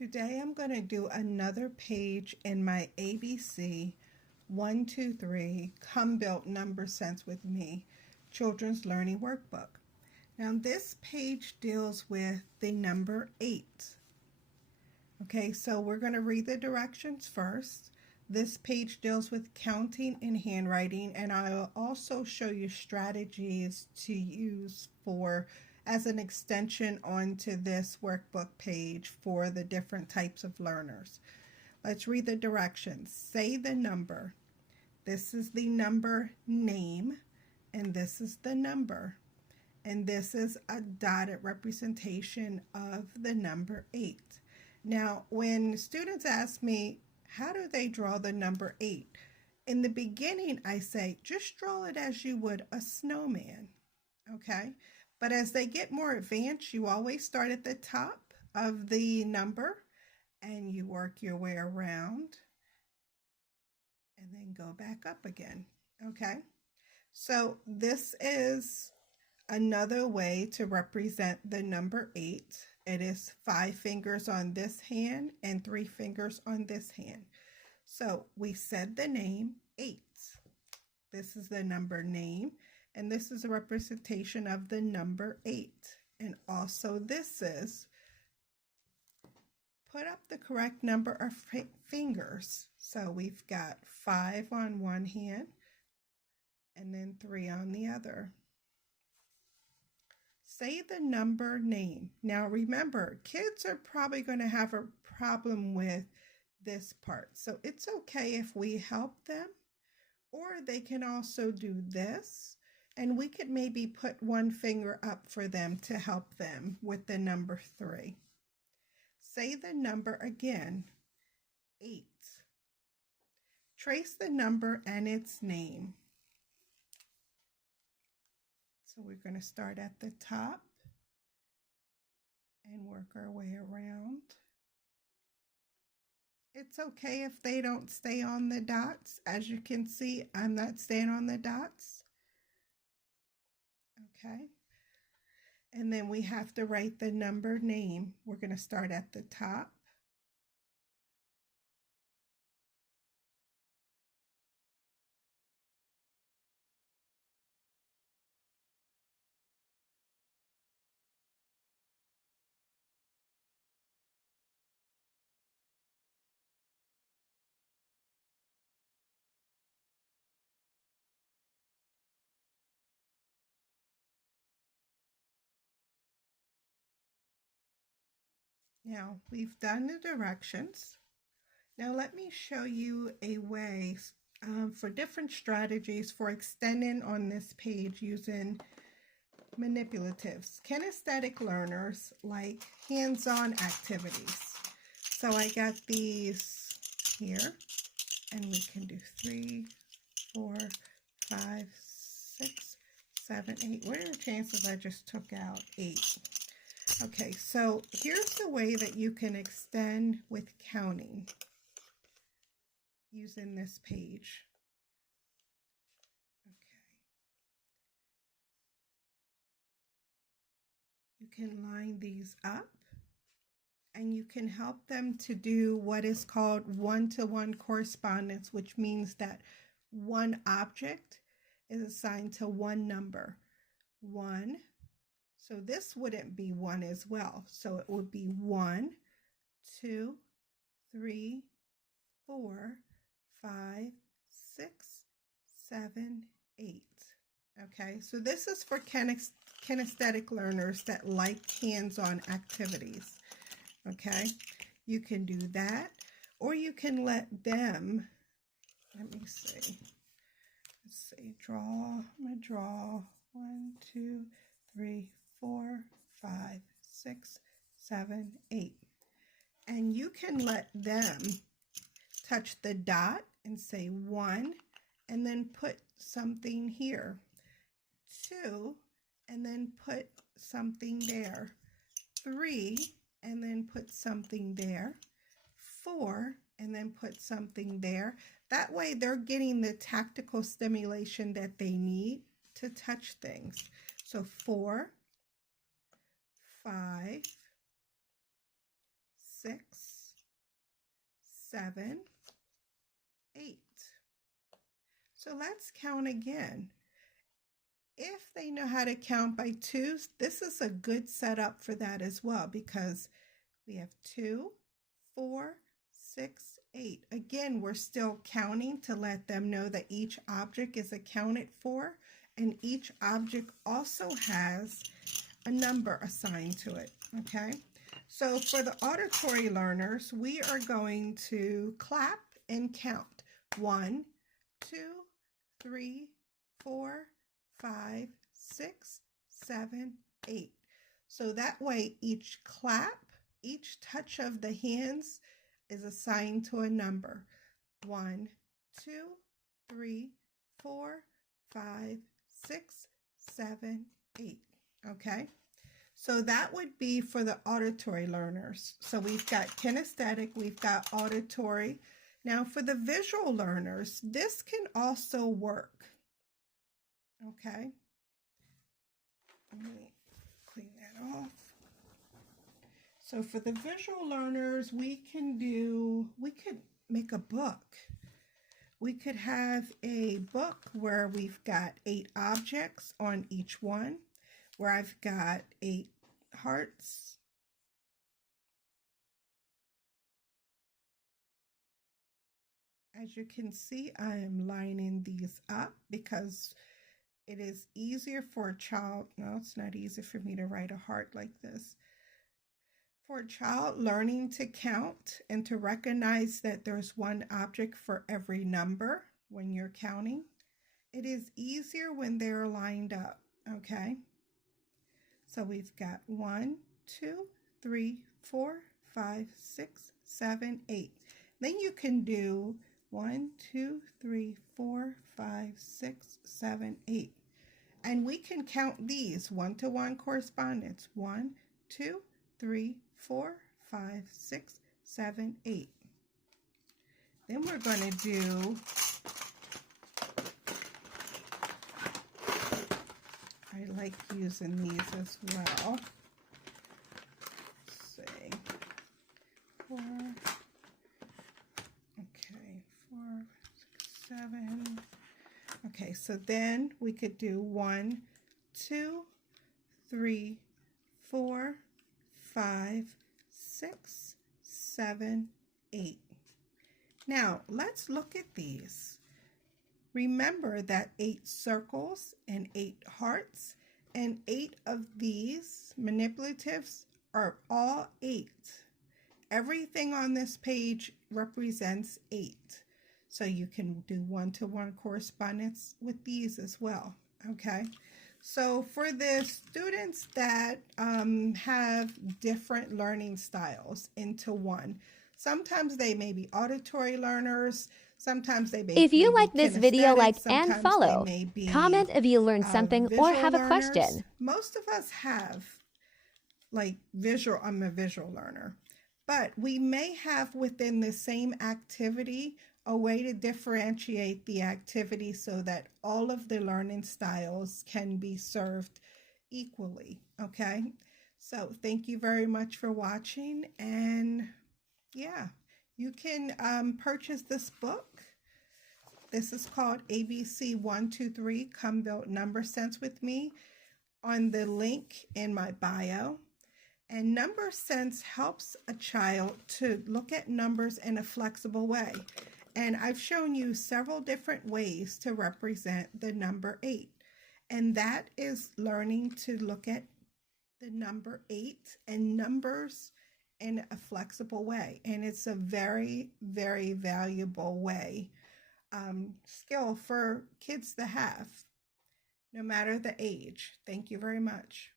Today I'm going to do another page in my ABC 1, 2, 3 Come Build Number Sense with Me Children's Learning Workbook. Now this page deals with the number 8. Okay, so we're going to read the directions first. This page deals with counting and handwriting, and I'll also show you strategies to use as an extension onto this workbook page for the different types of learners. Let's read the directions. Say the number. This is the number name, and this is the number. And this is a dotted representation of the number 8. Now, when students ask me, how do they draw the number 8? In the beginning, I say, just draw it as you would a snowman, okay? But as they get more advanced, you always start at the top of the number and you work your way around and then go back up again, okay? So this is another way to represent the number 8. It is 5 fingers on this hand and 3 fingers on this hand. So we said the name 8. This is the number name, and this is a representation of the number 8. And also this is, put up the correct number of fingers. So we've got 5 on one hand and then 3 on the other. Say the number name. Now remember, kids are probably going to have a problem with this part. So it's okay if we help them, or they can also do this, and we could maybe put one finger up for them to help them with the number 3. Say the number again, 8. Trace the number and its name. So we're going to start at the top and work our way around. It's okay if they don't stay on the dots. As you can see, I'm not staying on the dots. Okay. And then we have to write the number name. We're going to start at the top. Now we've done the directions. Now let me show you a way for different strategies for extending on this page using manipulatives. Kinesthetic learners like hands-on activities. So I got these here, and we can do 3, 4, 5, 6, 7, 8. What are the chances I just took out 8? Okay, so here's the way that you can extend with counting using this page. Okay. You can line these up, and you can help them to do what is called one-to-one correspondence, which means that one object is assigned to one number. 1. So this wouldn't be 1 as well. So it would be 1, 2, 3, 4, 5, 6, 7, 8. Okay, so this is for kinesthetic learners that like hands-on activities. Okay, you can do that, or you can let them, let me see, let's see, I'm gonna draw 1, 2, 3, 4, 5, 6, 7, 8. And you can let them touch the dot and say 1, and then put something here. 2, and then put something there. 3, and then put something there. 4, and then put something there. That way they're getting the tactical stimulation that they need to touch things. So 4, 5, 6, 7, 8. So let's count again. If they know how to count by twos, this is a good setup for that as well, because we have 2, 4, 6, 8. Again, we're still counting to let them know that each object is accounted for, and each object also has a number assigned to it, okay? So for the auditory learners, we are going to clap and count. 1, 2, 3, 4, 5, 6, 7, 8. So that way each clap, each touch of the hands is assigned to a number. 1, 2, 3, 4, 5, 6, 7, 8. Okay? So that would be for the auditory learners. So we've got kinesthetic, we've got auditory. Now for the visual learners, this can also work. Okay? Let me clean that off. So for the visual learners, we could make a book. We could have a book where we've got 8 objects on each one, where I've got 8 hearts. As you can see, I am lining these up because it is easier for a child. No, it's not easy for me to write a heart like this. For a child learning to count and to recognize that there's one object for every number when you're counting, it is easier when they're lined up, okay? So we've got 1, 2, 3, 4, 5, 6, 7, 8. Then you can do 1, 2, 3, 4, 5, 6, 7, 8. And we can count these one-to-one correspondence. 1, 2, 3, 4, 5, 6, 7, 8. Then we're going to do I like using these as well. Let's see. 4. Okay, 4, 6, 7. Okay, so then we could do 1, 2, 3, 4, 5, 6, 7, 8. Now, let's look at these. Remember that 8 circles and 8 hearts and 8 of these manipulatives are all 8. Everything on this page represents 8. So you can do one-to-one correspondence with these as well, okay? So for the students that have different learning styles into one, sometimes they may be auditory learners, sometimes they may If you be like this video, kinesthetic, like and sometimes follow. they may be, Comment if you learned something or visual have a learners. question. Most of us have like visual, I'm a visual learner, but we may have within the same activity a way to differentiate the activity so that all of the learning styles can be served equally, okay? So thank you very much for watching, and yeah, you can purchase this book. This is called ABC 123 Come Build Number Sense with Me on the link in my bio. And number sense helps a child to look at numbers in a flexible way. And I've shown you several different ways to represent the number 8. And that is learning to look at the number 8 and numbers in a flexible way. And it's a very, very valuable way, skill for kids to have, no matter the age. Thank you very much.